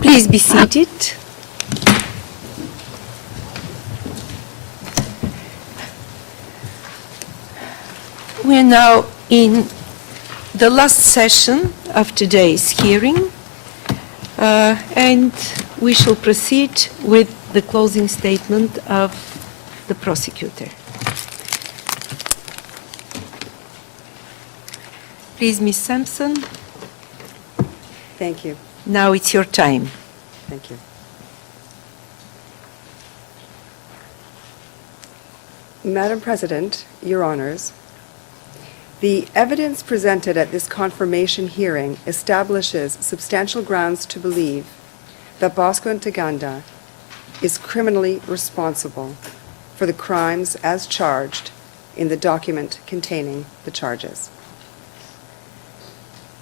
Please be seated. We are now in the last session of today's hearing, and we shall proceed with the closing statement of the prosecutor. Please, Ms. Sampson. Thank you. Now it's your time. Thank you. Madam President, Your Honors, the evidence presented at this confirmation hearing establishes substantial grounds to believe that Bosco Ntaganda is criminally responsible for the crimes as charged in the document containing the charges.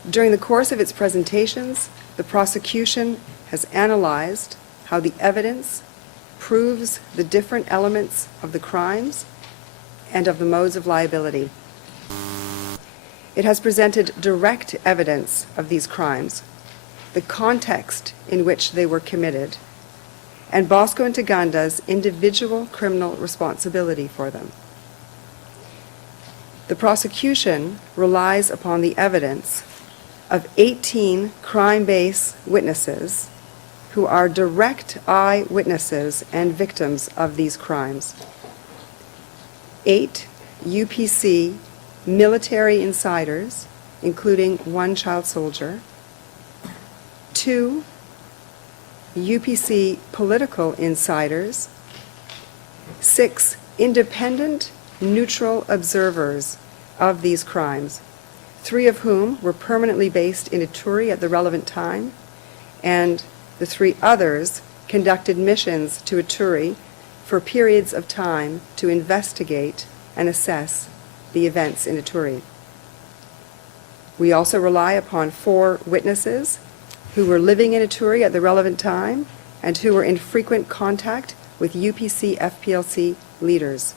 During the course of its presentations, the prosecution has analyzed how the evidence proves the different elements of the crimes and of the modes of liability. It has presented direct evidence of these crimes, the context in which they were committed, and Bosco Ntaganda's individual criminal responsibility for them. The prosecution relies upon the evidence of 18 crime-based witnesses who are direct eyewitnesses and victims of these crimes. 8 UPC military insiders, including 1 child soldier, 2 UPC political insiders, 6 independent, neutral observers of these crimes, 3 of whom were permanently based in Ituri at the relevant time, and the 3 others conducted missions to Ituri for periods of time to investigate and assess the events in Ituri. We also rely upon 4 witnesses who were living in Ituri at the relevant time and who were in frequent contact with UPC FPLC leaders.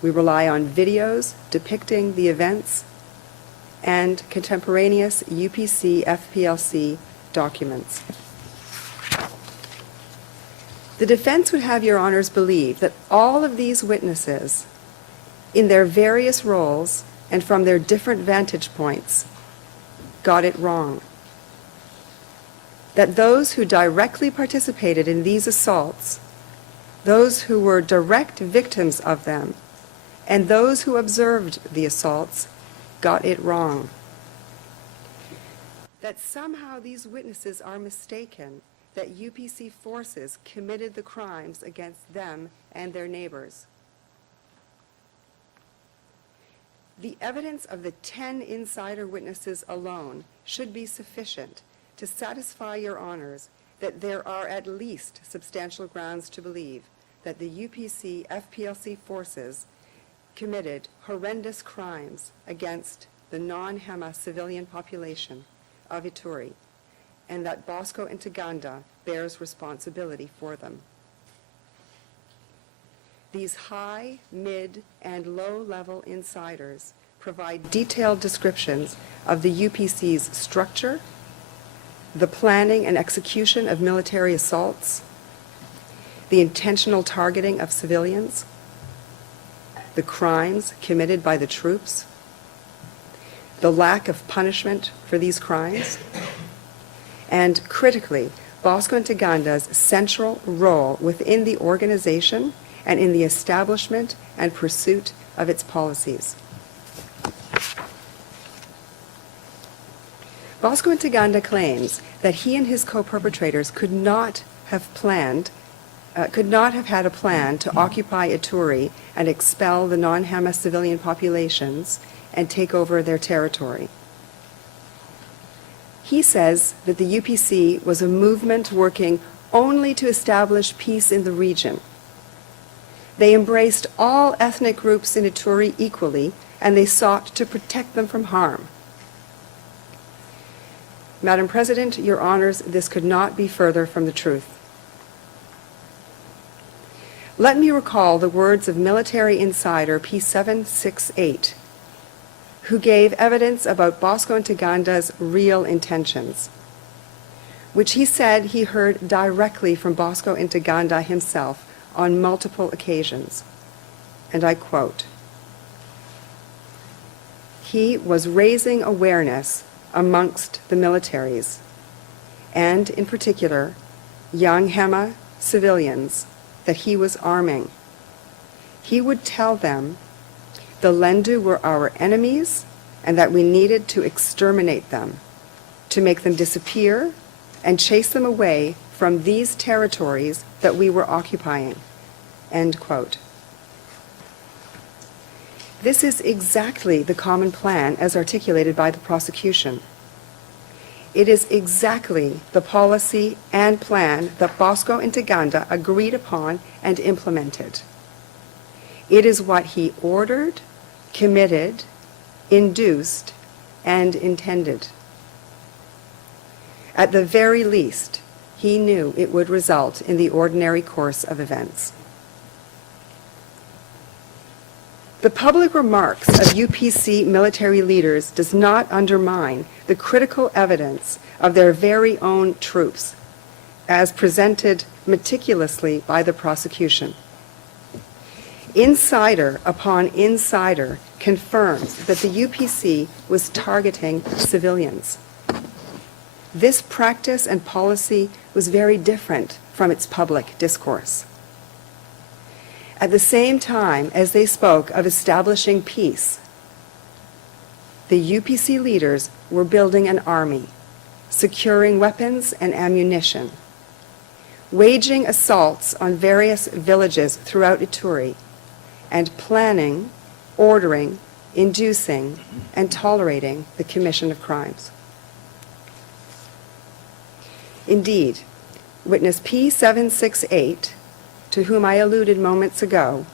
We rely on videos depicting the events and contemporaneous UPC FPLC documents. The defense would have Your Honors believe that all of these witnesses, in their various roles and from their different vantage points, got it wrong. That those who directly participated in these assaults, those who were direct victims of them, and those who observed the assaults got it wrong. That somehow these witnesses are mistaken that UPC forces committed the crimes against them and their neighbors. The evidence of the 10 insider witnesses alone should be sufficient to satisfy Your Honors that there are at least substantial grounds to believe that the UPC FPLC forces committed horrendous crimes against the non-Hema civilian population of Ituri, and that Bosco Ntaganda bears responsibility for them. These high, mid, and low-level insiders provide detailed descriptions of the UPC's structure, the planning and execution of military assaults, the intentional targeting of civilians, the crimes committed by the troops, the lack of punishment for these crimes, and critically, Bosco Ntaganda's central role within the organization and in the establishment and pursuit of its policies. Bosco Ntaganda claims that he and his co-perpetrators could not have had a plan to occupy Ituri and expel the non-Hema civilian populations and take over their territory. He says that the UPC was a movement working only to establish peace in the region. They embraced all ethnic groups in Ituri equally, and they sought to protect them from harm. Madam President, Your Honors, this could not be further from the truth. Let me recall the words of military insider P768, who gave evidence about Bosco Ntaganda's real intentions. which he said he heard directly from Bosco Ntaganda himself on multiple occasions. And I quote, "He was raising awareness amongst the militaries, and in particular, young Hema civilians, that he was arming. He would tell them the Lendu were our enemies and that we needed to exterminate them, to make them disappear and chase them away from these territories that we were occupying." End quote. This is exactly the common plan as articulated by the prosecution. It is exactly the policy and plan that Bosco Ntaganda agreed upon and implemented. It is what he ordered, committed, induced, and intended. At the very least, he knew it would result in the ordinary course of events. The public remarks of UPC military leaders does not undermine the critical evidence of their very own troops, as presented meticulously by the prosecution. Insider upon insider confirms that the UPC was targeting civilians. This practice and policy was very different from its public discourse. At the same time as they spoke of establishing peace, the UPC leaders were building an army, securing weapons and ammunition, waging assaults on various villages throughout Ituri, and planning, ordering, inducing, and tolerating the commission of crimes. Indeed, witness P768, to whom I alluded moments ago,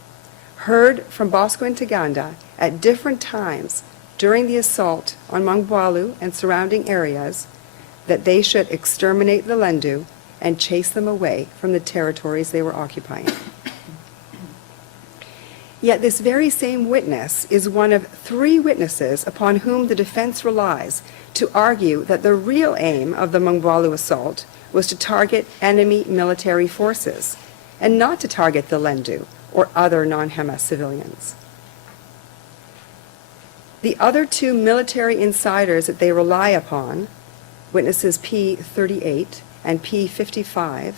heard from Bosco Ntaganda at different times during the assault on Mongwalu and surrounding areas that they should exterminate the Lendu and chase them away from the territories they were occupying. Yet this very same witness is one of 3 witnesses upon whom the defense relies to argue that the real aim of the Mongwalu assault was to target enemy military forces and not to target the Lendu or other non-Hema civilians. The other 2 military insiders that they rely upon, witnesses P38 and P55,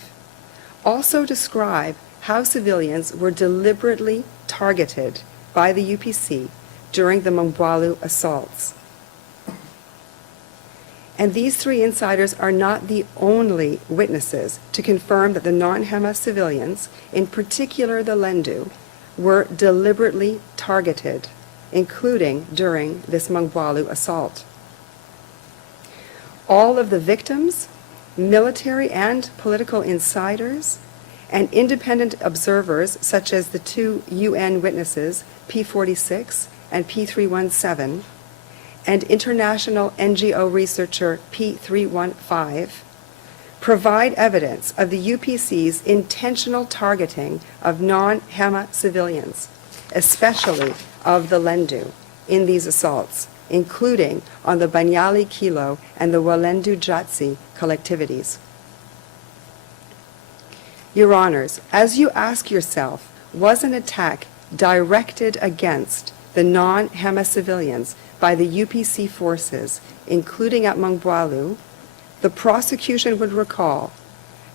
also describe how civilians were deliberately targeted by the UPC during the Mongwalu assaults. And these 3 insiders are not the only witnesses to confirm that the non-Hema civilians, in particular the Lendu, were deliberately targeted, including during this Mongwalu assault. All of the victims, military and political insiders, and independent observers, such as the 2 UN witnesses, P46 and P317, and international NGO researcher P315, provide evidence of the UPC's intentional targeting of non-Hema civilians, especially of the Lendu, in these assaults, including on the Banyali Kilo and the Walendu Jatsi collectivities. Your Honors, as you ask yourself, was an attack directed against the non-Hema civilians by the UPC forces, including at Mongwalu, the prosecution would recall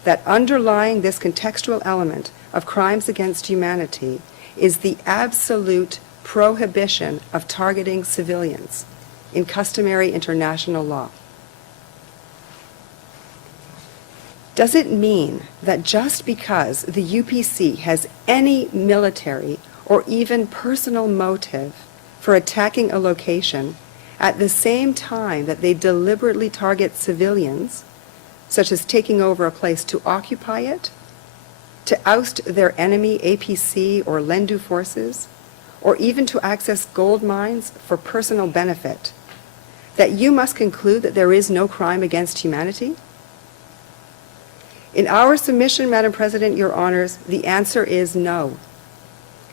that underlying this contextual element of crimes against humanity is the absolute prohibition of targeting civilians in customary international law. Does it mean that just because the UPC has any military or even personal motive for attacking a location at the same time that they deliberately target civilians, such as taking over a place to occupy it, to oust their enemy APC or Lendu forces, or even to access gold mines for personal benefit, that you must conclude that there is no crime against humanity? In our submission, Madam President, Your Honors, the answer is no.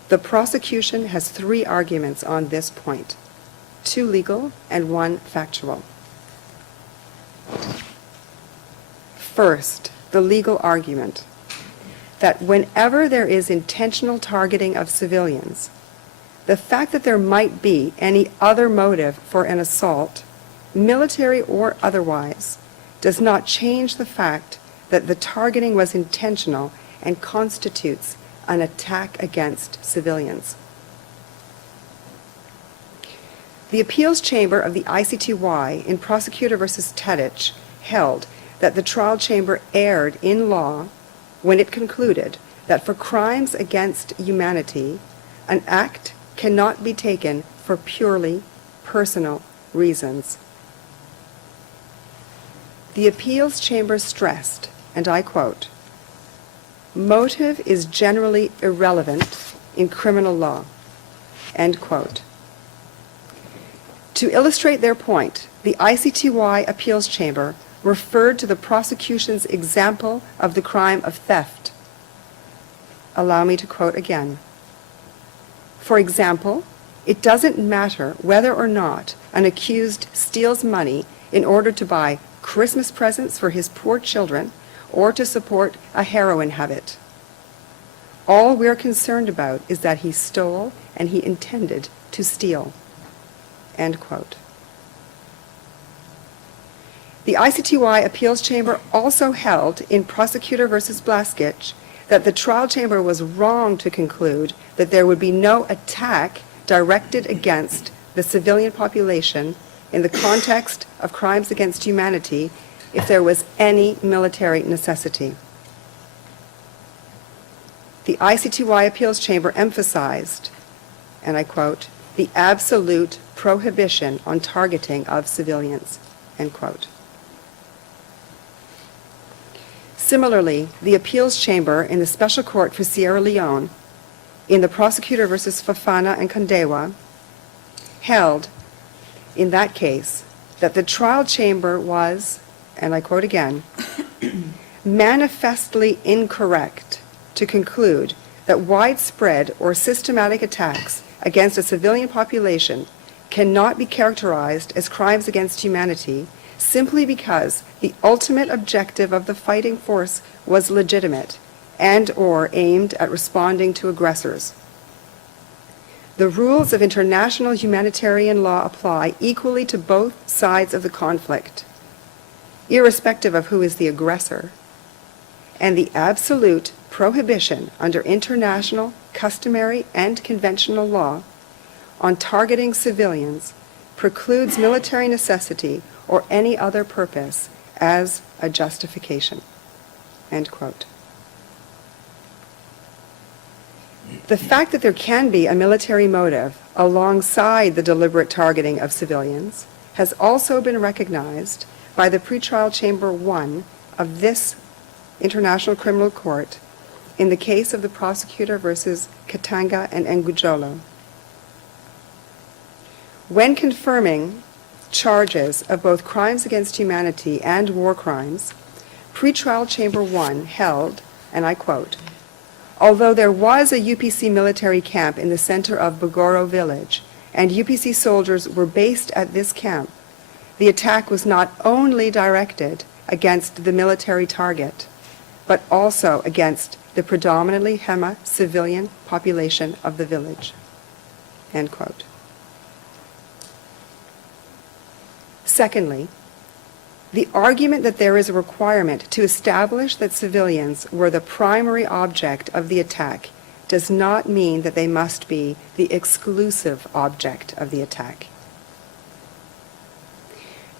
The prosecution has 3 arguments on this point, 2 legal and 1 factual. First, the legal argument that whenever there is intentional targeting of civilians, the fact that there might be any other motive for an assault, military or otherwise, does not change the fact that the targeting was intentional and constitutes an attack against civilians. The appeals chamber of the ICTY in Prosecutor versus Tedich held that the trial chamber erred in law when it concluded that for crimes against humanity, an act cannot be taken for purely personal reasons. The appeals chamber stressed, and I quote, "Motive is generally irrelevant in criminal law," end quote. To illustrate their point, the ICTY appeals chamber referred to the prosecution's example of the crime of theft. Allow me to quote again. For example, it doesn't matter whether or not an accused steals money in order to buy Christmas presents for his poor children or to support a heroin habit. All we're concerned about is that he stole and he intended to steal. End quote. The ICTY appeals chamber also held in Prosecutor versus Blaskich that the trial chamber was wrong to conclude that there would be no attack directed against the civilian population in the context of crimes against humanity if there was any military necessity. The ICTY appeals chamber emphasized, and I quote, "the absolute prohibition on targeting of civilians," end quote. Similarly, the appeals chamber in the Special Court for Sierra Leone, in the Prosecutor versus Fafana and Kandewa, held, in that case, that the trial chamber was, and I quote again, "manifestly incorrect to conclude that widespread or systematic attacks against a civilian population cannot be characterized as crimes against humanity simply because the ultimate objective of the fighting force was legitimate and or aimed at responding to aggressors. The rules of international humanitarian law apply equally to both sides of the conflict, irrespective of who is the aggressor, and the absolute prohibition under international, customary, and conventional law on targeting civilians precludes military necessity or any other purpose as a justification." End quote. The fact that there can be a military motive alongside the deliberate targeting of civilians has also been recognized by the pretrial chamber 1 of this International Criminal Court in the case of the Prosecutor versus Katanga and Ngujolo. When confirming charges of both crimes against humanity and war crimes, pretrial chamber 1 held, and I quote, "Although there was a UPC military camp in the center of Bogoro village and UPC soldiers were based at this camp, the attack was not only directed against the military target, but also against the predominantly Hema civilian population of the village." End quote. Secondly, the argument that there is a requirement to establish that civilians were the primary object of the attack does not mean that they must be the exclusive object of the attack.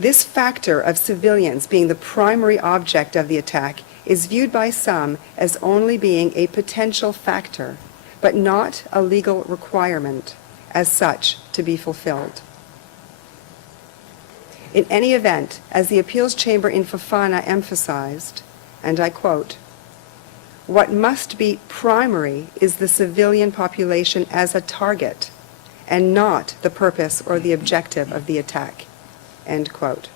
This factor of civilians being the primary object of the attack is viewed by some as only being a potential factor, but not a legal requirement as such to be fulfilled. In any event, as the appeals chamber in Fafana emphasized, and I quote, "What must be primary is the civilian population as a target and not the purpose or the objective of the attack." End quote.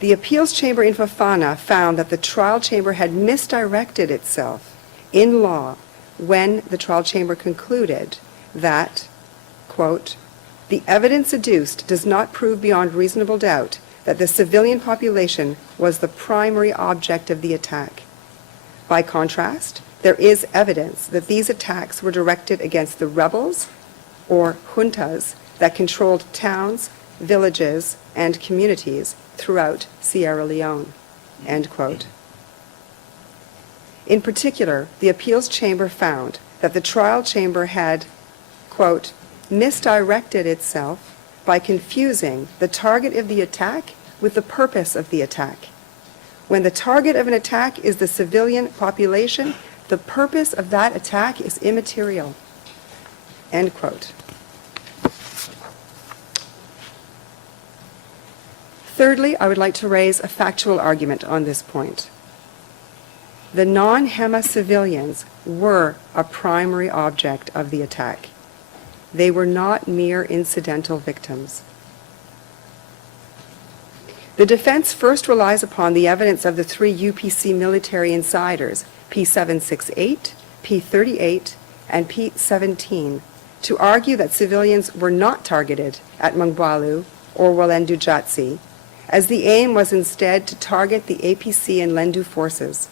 The appeals chamber in Fafana found that the trial chamber had misdirected itself in law when the trial chamber concluded that, quote, "The evidence adduced does not prove beyond reasonable doubt that the civilian population was the primary object of the attack. By contrast, there is evidence that these attacks were directed against the rebels or juntas that controlled towns, villages, and communities throughout Sierra Leone." End quote. In particular, the appeals chamber found that the trial chamber had, quote, "misdirected itself by confusing the target of the attack with the purpose of the attack. When the target of an attack is the civilian population, the purpose of that attack is immaterial." End quote. Thirdly, I would like to raise a factual argument on this point. The non-HEMA civilians were a primary object of the attack. They were not mere incidental victims. The defense first relies upon the evidence of the three UPC military insiders, P768, P38, and P17, to argue that civilians were not targeted at Mangbalu or Walendu Jatsi, as the aim was instead to target the APC and Lendu forces.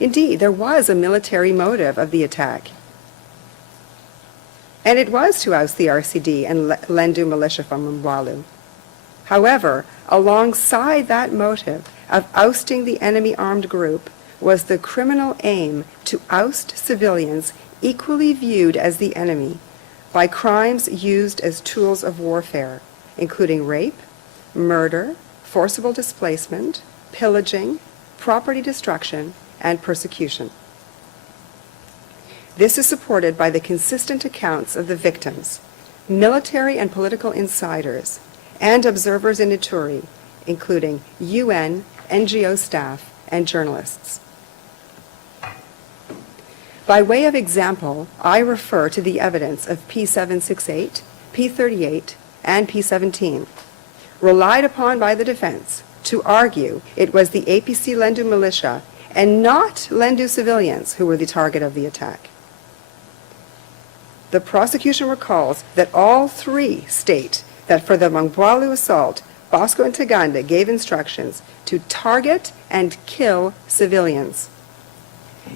Indeed, there was a military motive of the attack, and it was to oust the RCD and Lendu militia from Mangbalu. However, alongside that motive of ousting the enemy armed group was the criminal aim to oust civilians equally viewed as the enemy by crimes used as tools of warfare, including rape, murder, forcible displacement, pillaging, property destruction, and persecution. This is supported by the consistent accounts of the victims, military and political insiders, and observers in Ituri, including UN, NGO staff, and journalists. By way of example, I refer to the evidence of P768, P38, and P17, relied upon by the defense to argue it was the APC Lendu militia and not Lendu civilians who were the target of the attack. The prosecution recalls that all three state that for the Mangbalu assault, Bosco Ntaganda gave instructions to target and kill civilians,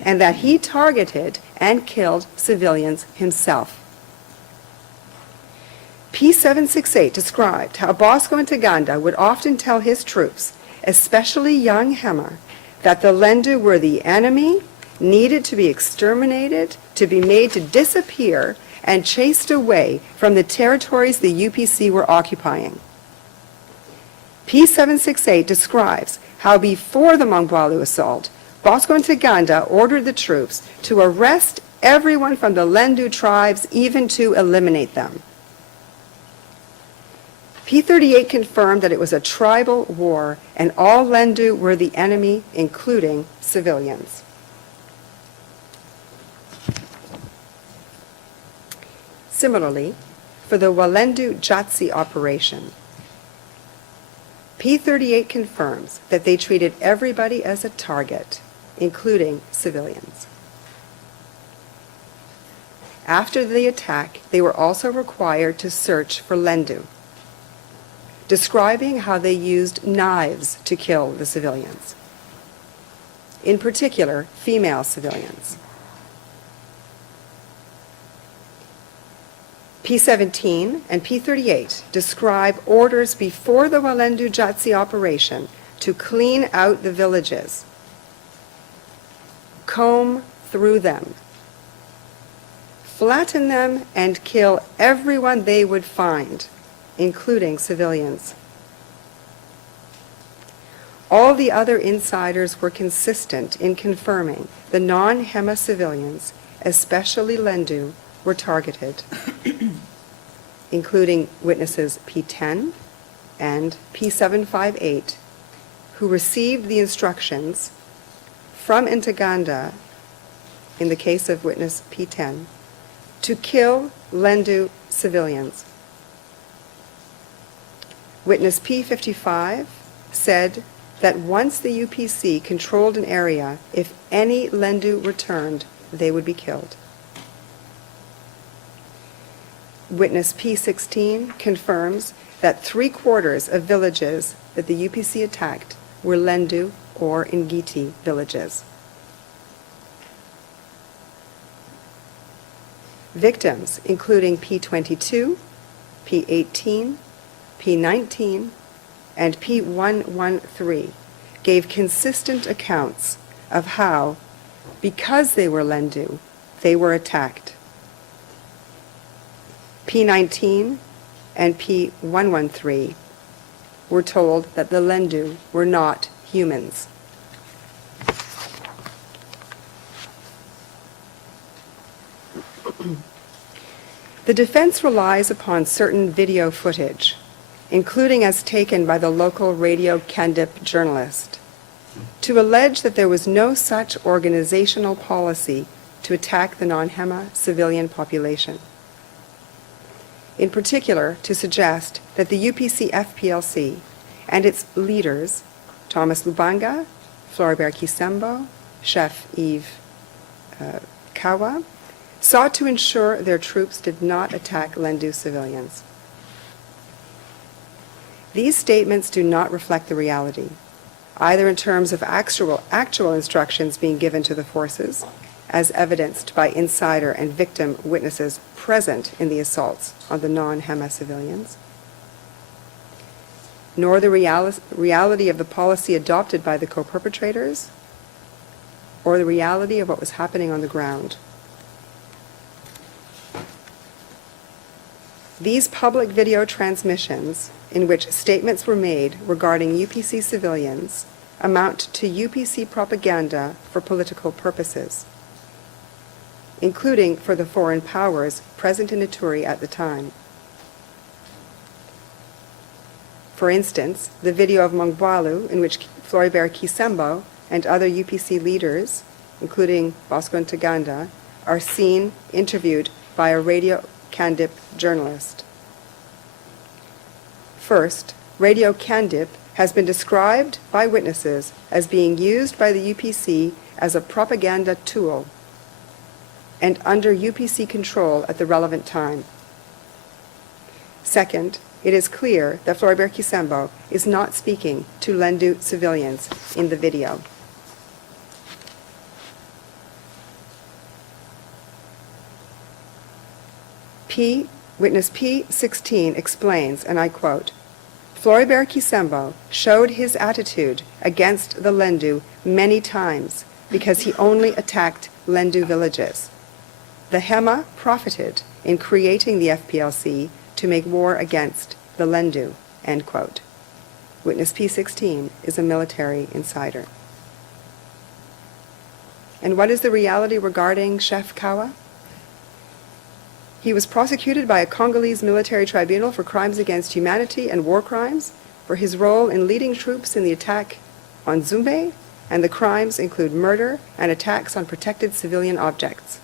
and that he targeted and killed civilians himself. P768 described how Bosco Ntaganda would often tell his troops, especially young Hema, that the Lendu were the enemy, needed to be exterminated, to be made to disappear, and chased away from the territories the UPC were occupying. P768 describes how before the Mangbalu assault, Bosco Ntaganda ordered the troops to arrest everyone from the Lendu tribes, even to eliminate them. P38 confirmed that it was a tribal war and all Lendu were the enemy, including civilians. Similarly, for the Walendu Jatsi operation, P38 confirms that they treated everybody as a target, including civilians. After the attack, they were also required to search for Lendu, describing how they used knives to kill the civilians, in particular, female civilians. P17 and P38 describe orders before the Walendu Jatsi operation to clean out the villages, comb through them, flatten them, and kill everyone they would find, including civilians. All the other insiders were consistent in confirming the non-Hema civilians, especially Lendu, were targeted, including witnesses P10 and P758, who received the instructions from Ntaganda, in the case of witness P10, to kill Lendu civilians. Witness P55 said that once the UPC controlled an area, if any Lendu returned, they would be killed. Witness P16 confirms that 3/4 of villages that the UPC attacked were Lendu or Ngiti villages. Victims, including P22, P18, P19, and P113, gave consistent accounts of how, because they were Lendu, they were attacked. P19 and P113 were told that the Lendu were not humans. The defense relies upon certain video footage, including as taken by the local Radio Kandip journalist, to allege that there was no such organizational policy to attack the non-Hema civilian population. In particular, to suggest that the UPC FPLC and its leaders, Thomas Lubanga, Floribert Kisembo, Chef Yves Kawa, sought to ensure their troops did not attack Lendu civilians. These statements do not reflect the reality, either in terms of actual instructions being given to the forces, as evidenced by insider and victim witnesses present in the assaults on the non-Hema civilians, nor the reality of the policy adopted by the co-perpetrators, or the reality of what was happening on the ground. These public video transmissions, in which statements were made regarding UPC civilians, amount to UPC propaganda for political purposes, including for the foreign powers present in Ituri at the time. For instance, the video of Mongwalu, in which Floribert Kisembo and other UPC leaders, including Bosco Ntaganda, are seen interviewed by a Radio Kandip journalist. First, Radio Kandip has been described by witnesses as being used by the UPC as a propaganda tool and under UPC control at the relevant time. Second, it is clear that Floribert Kisembo is not speaking to Lendu civilians in the video. Witness P16 explains, and I quote, Floribert Kisembo showed his attitude against the Lendu many times because he only attacked Lendu villages. The Hema profited in creating the FPLC to make war against the Lendu, end quote. Witness P16 is a military insider. And what is the reality regarding Chef Kawa? He was prosecuted by a Congolese military tribunal for crimes against humanity and war crimes for his role in leading troops in the attack on Zumbe, and the crimes include murder and attacks on protected civilian objects.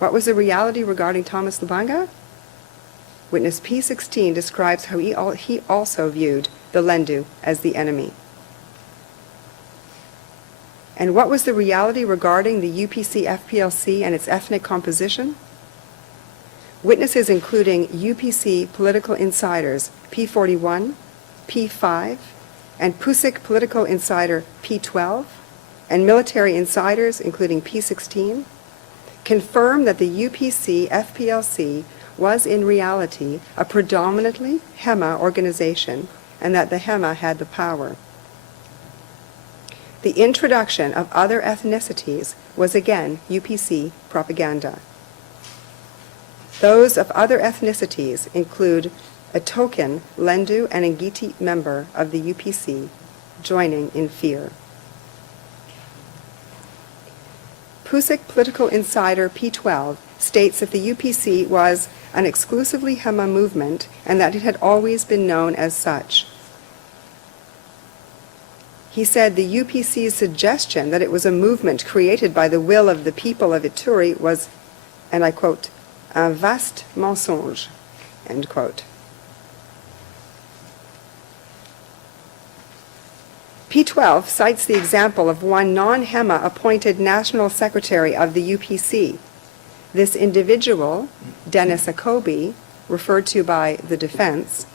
What was the reality regarding Thomas Lubanga? Witness P16 describes how he also viewed the Lendu as the enemy. And what was the reality regarding the UPC FPLC and its ethnic composition? Witnesses including UPC political insiders P41, P5, and PUSIC political insider P12, and military insiders including P16, confirm that the UPC FPLC was in reality a predominantly Hema organization and that the Hema had the power. The introduction of other ethnicities was again UPC propaganda. Those of other ethnicities include a token Lendu and Ngiti member of the UPC joining in fear. PUSIC political insider P12 states that the UPC was an exclusively Hema movement and that it had always been known as such. He said the UPC's suggestion that it was a movement created by the will of the people of Ituri was, and I quote, un vaste mensonge, end quote. P12 cites the example of one non-Hema appointed national secretary of the UPC, This individual, Dennis Akobe, referred to by the defense,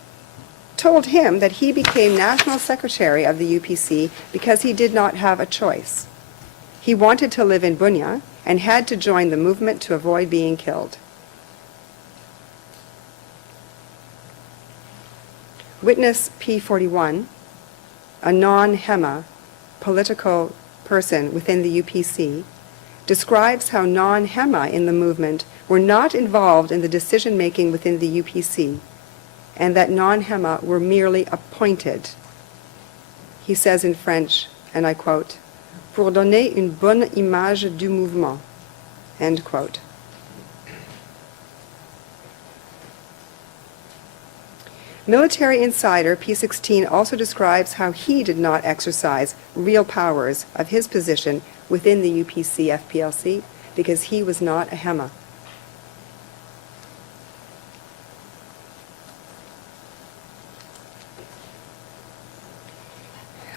told him that he became National Secretary of the UPC because he did not have a choice. He wanted to live in Bunia and had to join the movement to avoid being killed. Witness P41, a non-HEMA political person within the UPC, describes how non-HEMA in the movement were not involved in the decision-making within the UPC, and that non-HEMA were merely appointed. He says in French, and I quote, "pour donner une bonne image du mouvement," end quote. Military insider P16 also describes how he did not exercise real powers of his position within the UPC FPLC because he was not a HEMA.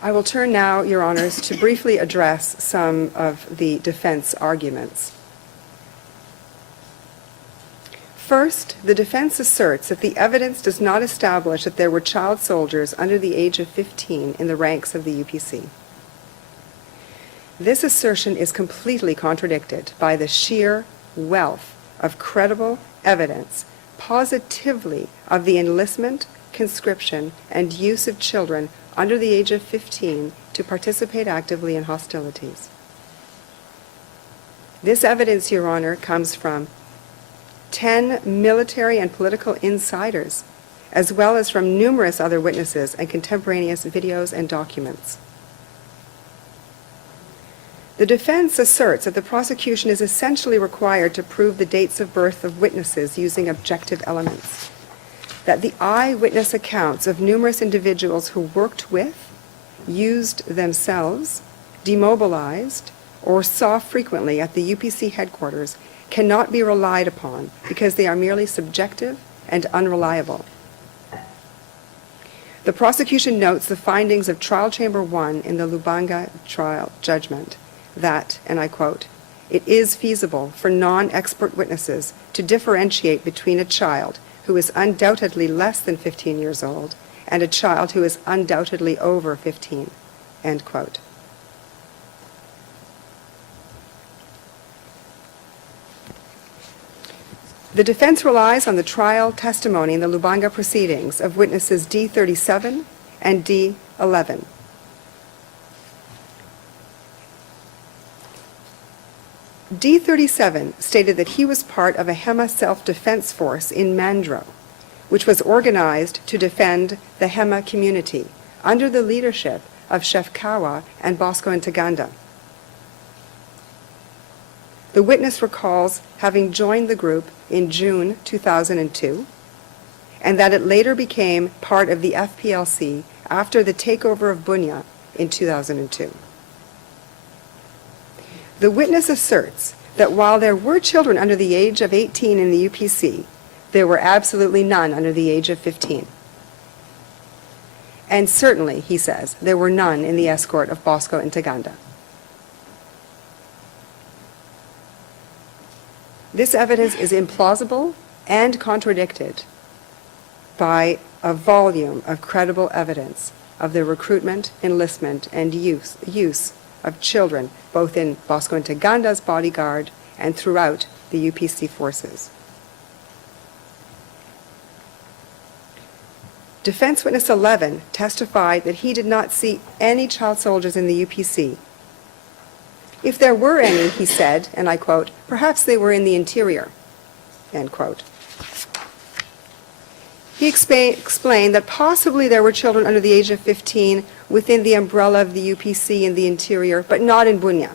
I will turn now, Your Honors, to briefly address some of the defense arguments. First, the defense asserts that the evidence does not establish that there were child soldiers under the age of 15 in the ranks of the UPC. This assertion is completely contradicted by the sheer wealth of credible evidence positively of the enlistment, conscription, and use of children under the age of 15 to participate actively in hostilities. This evidence, Your Honor, comes from 10 military and political insiders, as well as from numerous other witnesses and contemporaneous videos and documents. The defense asserts that the prosecution is essentially required to prove the dates of birth of witnesses using objective elements, that the eyewitness accounts of numerous individuals who worked with, used themselves, demobilized, or saw frequently at the UPC headquarters cannot be relied upon because they are merely subjective and unreliable. The prosecution notes the findings of Trial Chamber 1 in the Lubanga trial judgment that, and I quote, "It is feasible for non-expert witnesses to differentiate between a child who is undoubtedly less than 15 years old and a child who is undoubtedly over 15, end quote. The defense relies on the trial testimony in the Lubanga proceedings of witnesses D37 and D11. D37 stated that he was part of a HEMA self-defense force in Mandro, which was organized to defend the HEMA community under the leadership of Chef Kawa and Bosco Ntaganda. The witness recalls having joined the group in June 2002, and that it later became part of the FPLC after the takeover of Bunia in 2002. The witness asserts that while there were children under the age of 18 in the UPC, there were absolutely none under the age of 15. And certainly, he says, there were none in the escort of Bosco Ntaganda. This evidence is implausible and contradicted by a volume of credible evidence of the recruitment, enlistment, and use of children, both in Bosco Ntaganda's bodyguard and throughout the UPC forces. Defense witness 11 testified that he did not see any child soldiers in the UPC. If there were any, he said, and I quote, "perhaps they were in the interior," end quote. He explained that possibly there were children under the age of 15 within the umbrella of the UPC in the interior, but not in Bunia.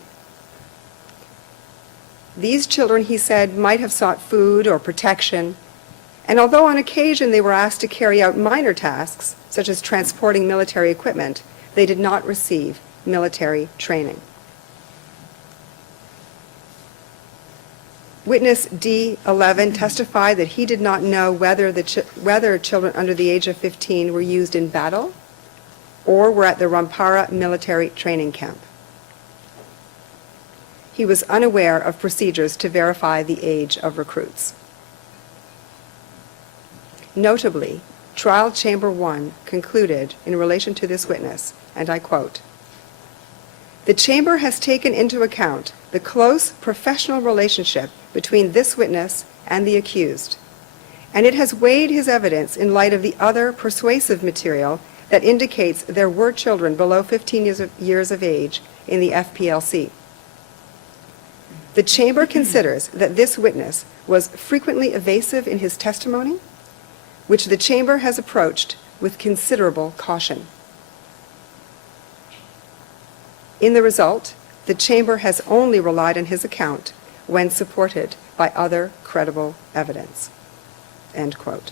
These children, he said, might have sought food or protection, and although on occasion they were asked to carry out minor tasks, such as transporting military equipment, they did not receive military training. Witness D11 testified that he did not know whether children under the age of 15 were used in battle or were at the Rampara military training camp. he was unaware of procedures to verify the age of recruits. Notably, Trial Chamber 1 concluded in relation to this witness, and I quote, "The Chamber has taken into account the close professional relationship between this witness and the accused, and it has weighed his evidence in light of the other persuasive material that indicates there were children below 15 years of age in the FPLC. The Chamber considers that this witness was frequently evasive in his testimony, which the Chamber has approached with considerable caution. In the result, the Chamber has only relied on his account when supported by other credible evidence." End quote.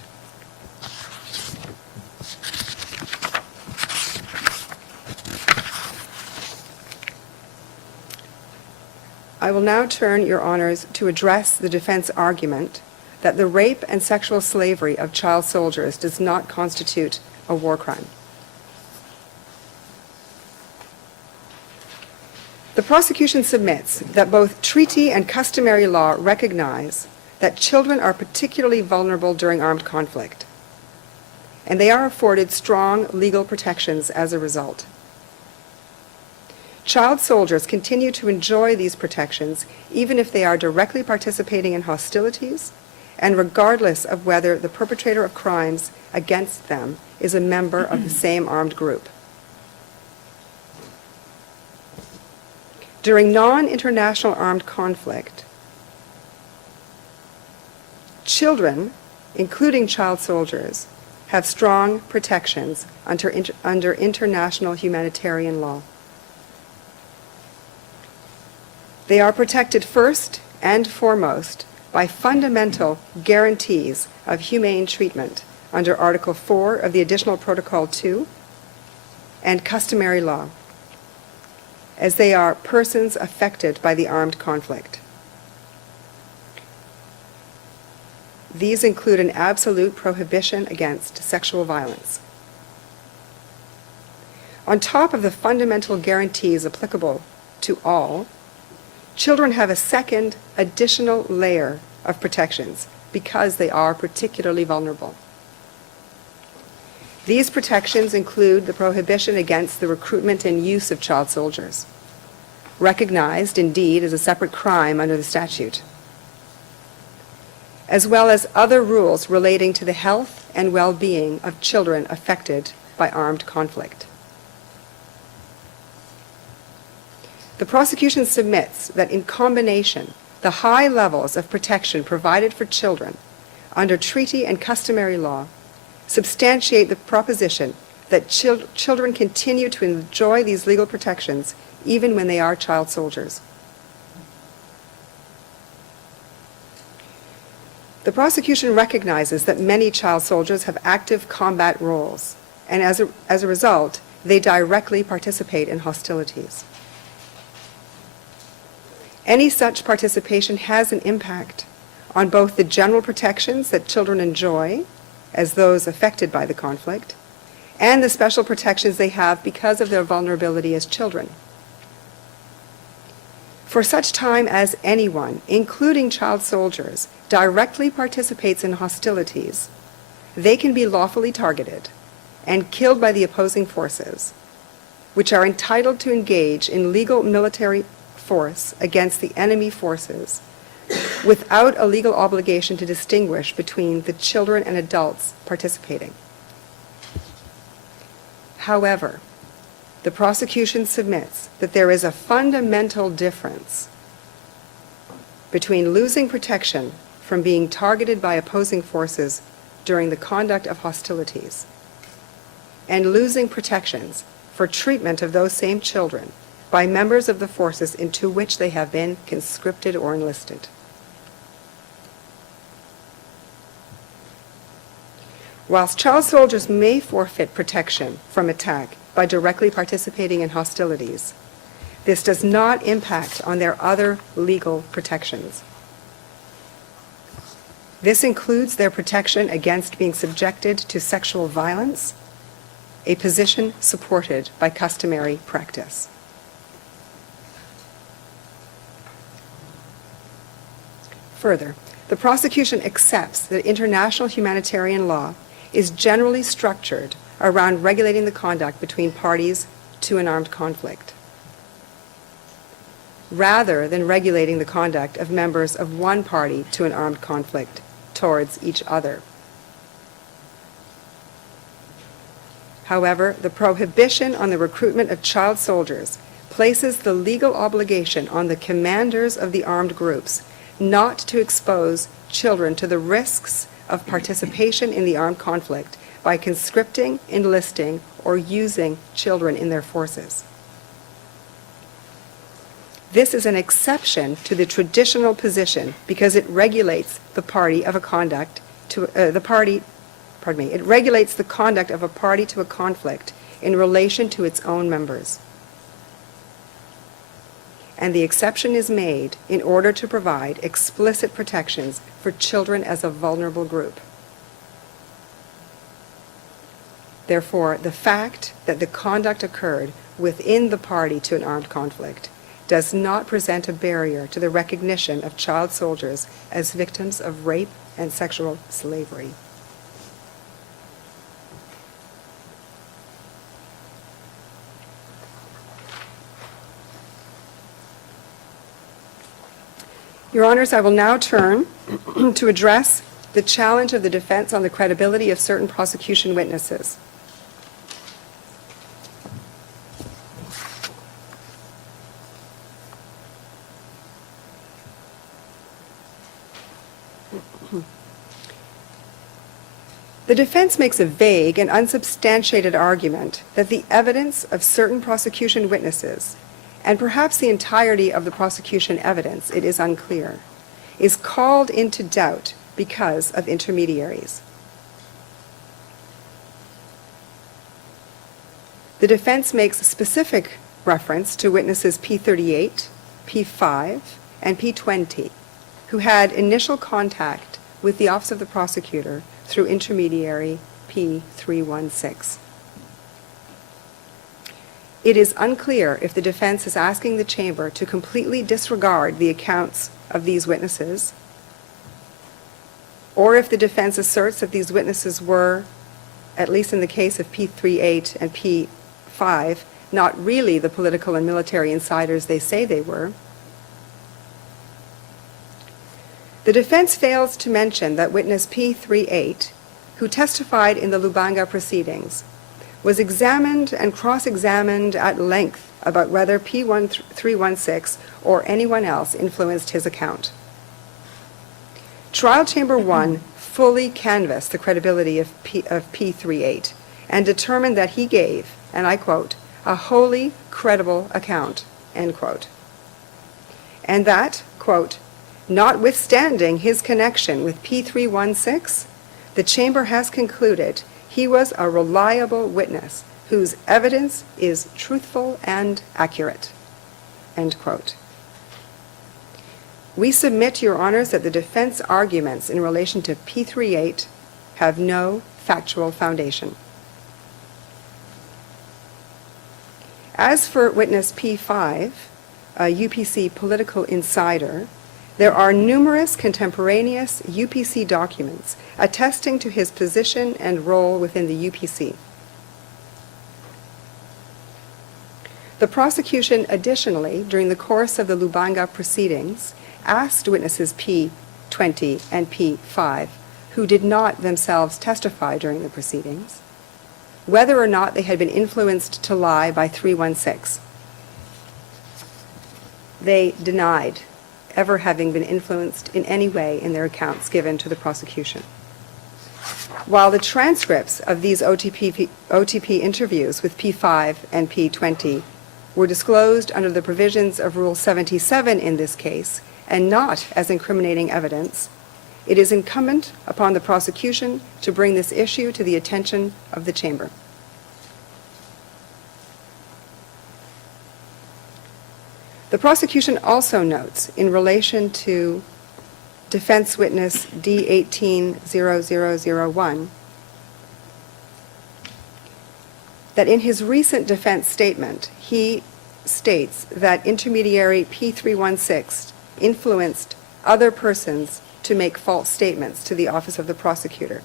I will now turn, Your Honors, to address the defense argument that the rape and sexual slavery of child soldiers does not constitute a war crime. The prosecution submits that both treaty and customary law recognize that children are particularly vulnerable during armed conflict, and they are afforded strong legal protections as a result. Child soldiers continue to enjoy these protections even if they are directly participating in hostilities and regardless of whether the perpetrator of crimes against them is a member of the same armed group. During non-international armed conflict, children, including child soldiers, have strong protections under international humanitarian law. They are protected first and foremost by fundamental guarantees of humane treatment under Article 4 of the Additional Protocol 2 and customary law, as they are persons affected by the armed conflict. These include an absolute prohibition against sexual violence. On top of the fundamental guarantees applicable to all, children have a second additional layer of protections because they are particularly vulnerable. These protections include the prohibition against the recruitment and use of child soldiers, recognized indeed as a separate crime under the statute, as well as other rules relating to the health and well-being of children affected by armed conflict. The prosecution submits that in combination, the high levels of protection provided for children under treaty and customary law substantiate the proposition that children continue to enjoy these legal protections even when they are child soldiers. The prosecution recognizes that many child soldiers have active combat roles, and as a result, they directly participate in hostilities. Any such participation has an impact on both the general protections that children enjoy as those affected by the conflict, and the special protections they have because of their vulnerability as children. For such time as anyone, including child soldiers, directly participates in hostilities, they can be lawfully targeted and killed by the opposing forces, which are entitled to engage in legal military force against the enemy forces without a legal obligation to distinguish between the children and adults participating. However, the prosecution submits that there is a fundamental difference between losing protection from being targeted by opposing forces during the conduct of hostilities and losing protections for treatment of those same children by members of the forces into which they have been conscripted or enlisted. Whilst child soldiers may forfeit protection from attack by directly participating in hostilities, this does not impact on their other legal protections. This includes their protection against being subjected to sexual violence, a position supported by customary practice. Further, the prosecution accepts that international humanitarian law is generally structured around regulating the conduct between parties to an armed conflict, rather than regulating the conduct of members of one party to an armed conflict towards each other. However, the prohibition on the recruitment of child soldiers places the legal obligation on the commanders of the armed groups not to expose children to the risks of participation in the armed conflict by conscripting, enlisting, or using children in their forces. This is an exception to the traditional position because it regulates the party of a conduct to it regulates the conduct of a party to a conflict in relation to its own members. And the exception is made in order to provide explicit protections for children as a vulnerable group. Therefore, the fact that the conduct occurred within the party to an armed conflict does not present a barrier to the recognition of child soldiers as victims of rape and sexual slavery. Your Honors, I will now turn to address the challenge of the defense on the credibility of certain prosecution witnesses. The defense makes a vague and unsubstantiated argument that the evidence of certain prosecution witnesses, and perhaps the entirety of the prosecution evidence, it is unclear, is called into doubt because of intermediaries. The defense makes specific reference to witnesses P38, P5, and P20, who had initial contact with the Office of the Prosecutor through intermediary P316. It is unclear if the defense is asking the Chamber to completely disregard the accounts of these witnesses, or if the defense asserts that these witnesses were, at least in the case of P38 and P5, not really the political and military insiders they say they were. The defense fails to mention that witness P38, who testified in the Lubanga proceedings, was examined and cross-examined at length about whether P316 or anyone else influenced his account. Trial Chamber 1 fully canvassed the credibility of P38 and determined that he gave, and I quote, a wholly credible account, end quote. And that, quote, notwithstanding his connection with P316, the Chamber has concluded he was a reliable witness whose evidence is truthful and accurate, end quote. We submit, Your Honors, that the defense arguments in relation to P38 have no factual foundation. As for witness P5, a UPC political insider, there are numerous contemporaneous UPC documents attesting to his position and role within the UPC. The prosecution additionally, during the course of the Lubanga proceedings, asked witnesses P20 and P5, who did not themselves testify during the proceedings, whether or not they had been influenced to lie by 316. They denied ever having been influenced in any way in their accounts given to the prosecution. While the transcripts of these OTP interviews with P5 and P20 were disclosed under the provisions of Rule 77 in this case, and not as incriminating evidence, it is incumbent upon the prosecution to bring this issue to the attention of the Chamber. The prosecution also notes, in relation to defense witness D180001, that in his recent defense statement, he states that intermediary P316 influenced other persons to make false statements to the Office of the Prosecutor.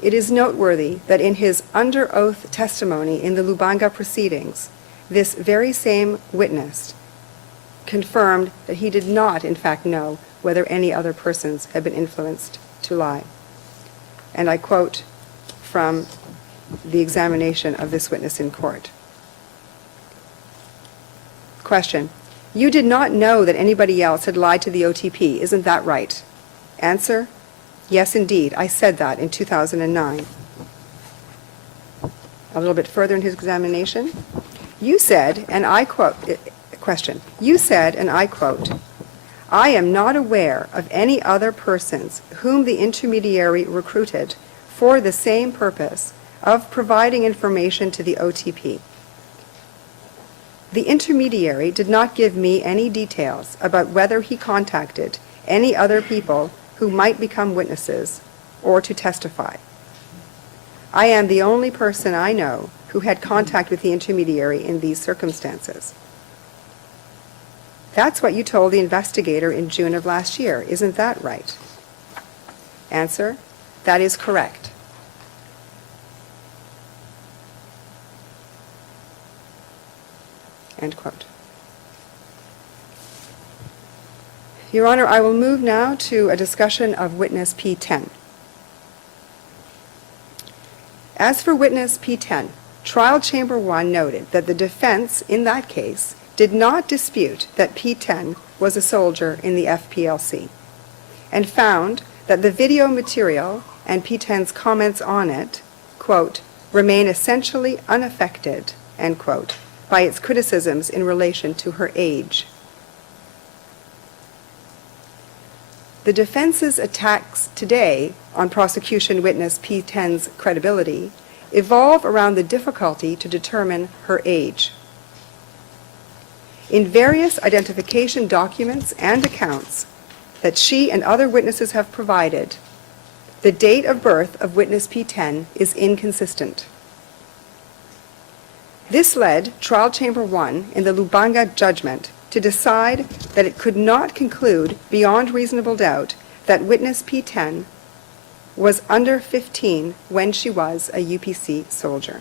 It is noteworthy that in his under oath testimony in the Lubanga proceedings, this very same witness confirmed that he did not, in fact, know whether any other persons had been influenced to lie. And I quote from the examination of this witness in court. Question: you did not know that anybody else had lied to the OTP, isn't that right? Answer: yes, indeed. I said that in 2009. A little bit further in his examination. You said, and I quote, question, you said, and I quote, I am not aware of any other persons whom the intermediary recruited for the same purpose of providing information to the OTP. The intermediary did not give me any details about whether he contacted any other people who might become witnesses or to testify. I am the only person I know who had contact with the intermediary in these circumstances. That's what you told the investigator in June of last year, isn't that right? Answer: that is correct. End quote. Your Honor, I will move now to a discussion of witness P10. As for witness P10, Trial Chamber 1 noted that the defense in that case did not dispute that P10 was a soldier in the FPLC and found that the video material and P10's comments on it, quote, remain essentially unaffected, end quote, by its criticisms in relation to her age. The defense's attacks today on prosecution witness P10's credibility evolve around the difficulty to determine her age. In various identification documents and accounts that she and other witnesses have provided, the date of birth of witness P10 is inconsistent. This led Trial Chamber 1 in the Lubanga judgment to decide that it could not conclude beyond reasonable doubt that witness P10 was under 15 when she was a UPC soldier.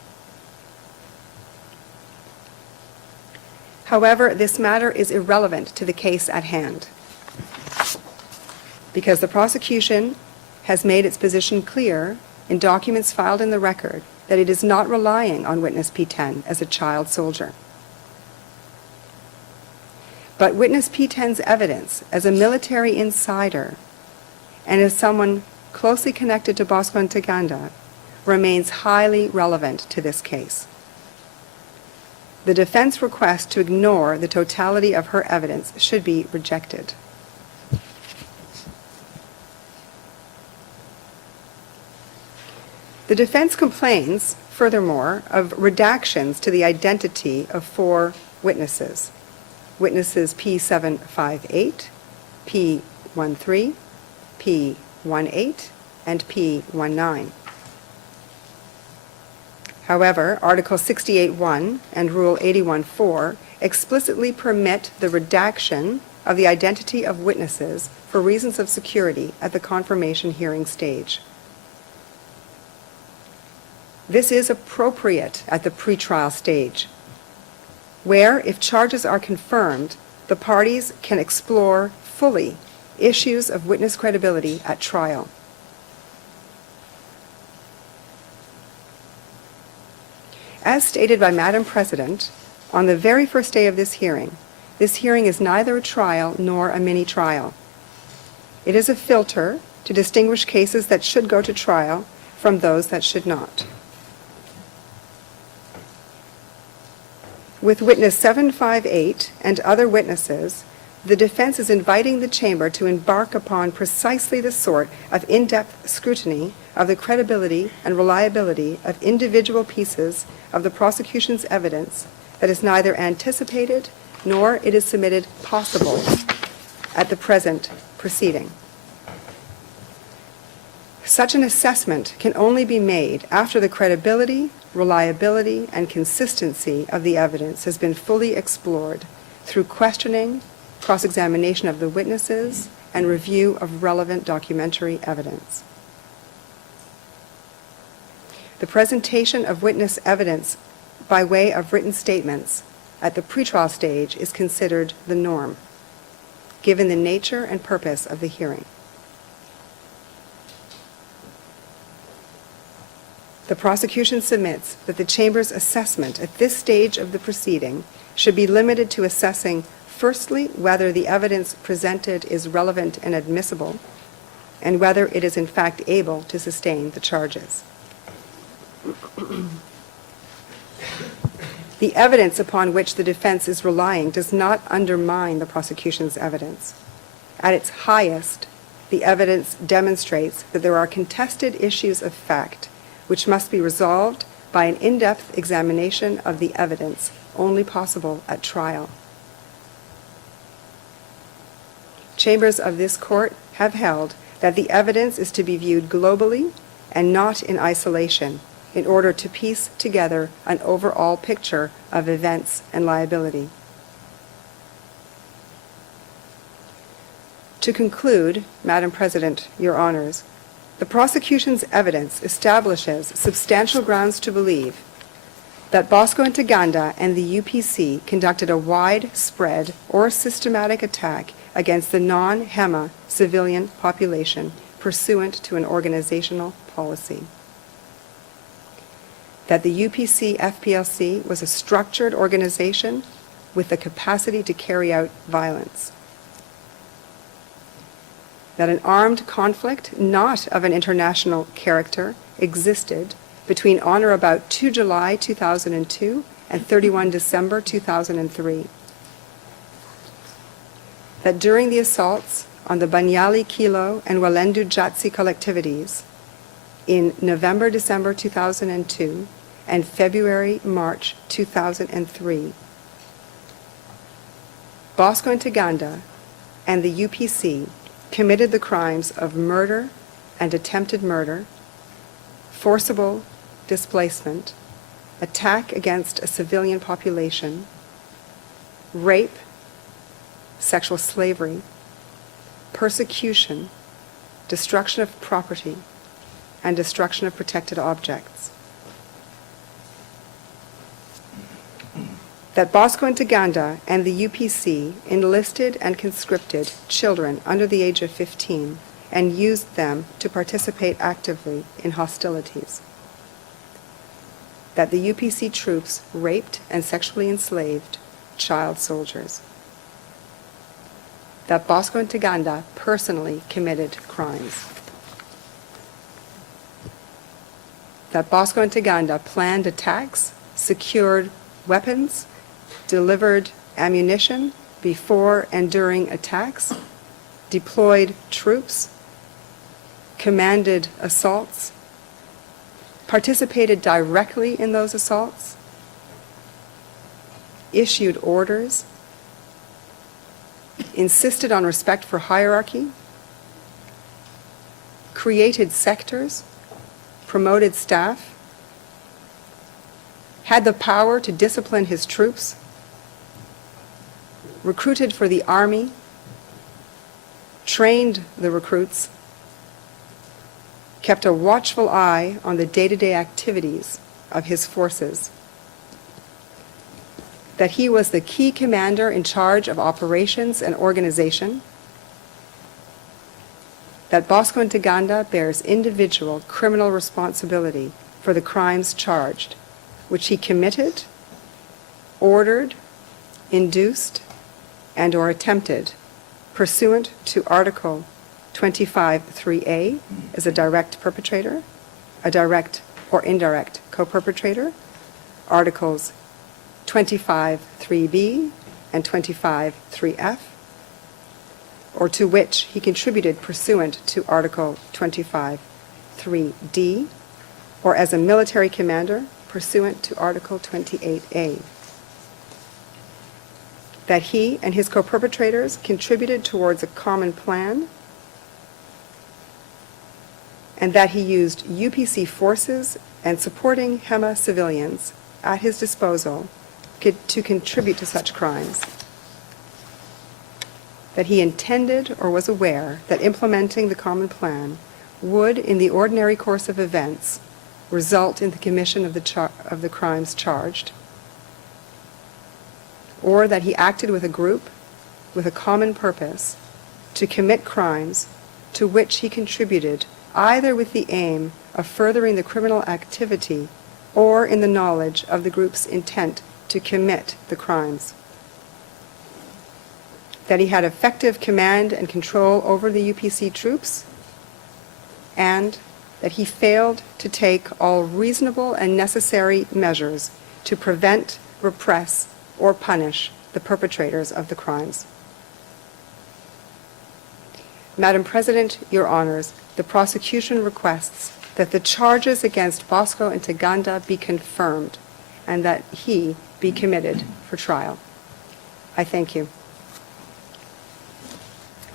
However, this matter is irrelevant to the case at hand because the prosecution has made its position clear in documents filed in the record that it is not relying on witness P10 as a child soldier. But witness P10's evidence as a military insider and as someone closely connected to Bosco Ntaganda remains highly relevant to this case. The defense request to ignore the totality of her evidence should be rejected. The defense complains, furthermore, of redactions to the identity of 4 witnesses. Witnesses P758, P13, P18, and P19. However, Article 68.1 and Rule 81.4 explicitly permit the redaction of the identity of witnesses for reasons of security at the confirmation hearing stage. This is appropriate at the pretrial stage, where, if charges are confirmed, the parties can explore fully issues of witness credibility at trial. As stated by Madam President, on the very first day of this hearing is neither a trial nor a mini-trial. It is a filter to distinguish cases that should go to trial from those that should not. With witness 758 and other witnesses, the defense is inviting the chamber to embark upon precisely the sort of in-depth scrutiny of the credibility and reliability of individual pieces of the prosecution's evidence that is neither anticipated nor it is submitted possible at the present proceeding. Such an assessment can only be made after the credibility, reliability, and consistency of the evidence has been fully explored through questioning cross-examination of the witnesses, and review of relevant documentary evidence. The presentation of witness evidence by way of written statements at the pretrial stage is considered the norm, given the nature and purpose of the hearing. The prosecution submits that the Chamber's assessment at this stage of the proceeding should be limited to assessing, firstly, whether the evidence presented is relevant and admissible, and whether it is in fact able to sustain the charges. The evidence upon which the defense is relying does not undermine the prosecution's evidence. At its highest, the evidence demonstrates that there are contested issues of fact which must be resolved by an in-depth examination of the evidence only possible at trial. Chambers of this court have held that the evidence is to be viewed globally and not in isolation in order to piece together an overall picture of events and liability. To conclude, Madam President, Your Honors, the prosecution's evidence establishes substantial grounds to believe that Bosco Ntaganda and the UPC conducted a widespread or systematic attack against the non-HEMA civilian population pursuant to an organizational policy. That the UPC-FPLC was a structured organization with the capacity to carry out violence. That an armed conflict, not of an international character, existed between on or about 2 July 2002 and 31 December 2003. That during the assaults on the Banyali Kilo and Walendu Jatsi collectivities in November-December 2002 and February-March 2003, Bosco Ntaganda and the UPC committed the crimes of murder and attempted murder, forcible displacement, attack against a civilian population, rape, sexual slavery, persecution, destruction of property, and destruction of protected objects. That Bosco Ntaganda and the UPC enlisted and conscripted children under the age of 15 and used them to participate actively in hostilities. That the UPC troops raped and sexually enslaved child soldiers. That Bosco Ntaganda personally committed crimes. That Bosco Ntaganda planned attacks, secured weapons, delivered ammunition before and during attacks, deployed troops, commanded assaults, participated directly in those assaults, issued orders, insisted on respect for hierarchy, created sectors, promoted staff, had the power to discipline his troops, recruited for the army, trained the recruits, kept a watchful eye on the day-to-day activities of his forces. That he was the key commander in charge of operations and organization. That Bosco Ntaganda bears individual criminal responsibility for the crimes charged, which he committed, ordered, induced, and or attempted pursuant to Article 25(3)(a) as a direct perpetrator, a direct or indirect co-perpetrator, Articles 25(3)(b) and 25(3)(f), or to which he contributed pursuant to Article 25(3)(d), or as a military commander pursuant to Article 28(a). That he and his co-perpetrators contributed towards a common plan, and that he used UPC forces and supporting HEMA civilians at his disposal to contribute to such crimes. that he intended or was aware that implementing the common plan would, in the ordinary course of events, result in the commission of the crimes charged, or that he acted with a group with a common purpose to commit crimes to which he contributed either with the aim of furthering the criminal activity or in the knowledge of the group's intent to commit the crimes. That he had effective command and control over the UPC troops, and that he failed to take all reasonable and necessary measures to prevent, repress, or punish the perpetrators of the crimes. Madam President, Your Honors, the prosecution requests that the charges against Bosco Ntaganda be confirmed and that he be committed for trial. I thank you.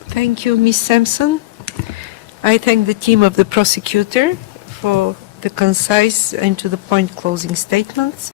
Thank you, Ms. Sampson. I thank the team of the prosecutor for the concise and to the point closing statements.